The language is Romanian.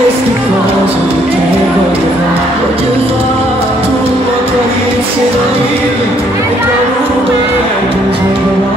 Just because you can't go behind what you thought. Tu não acredita, não liga, então não vai.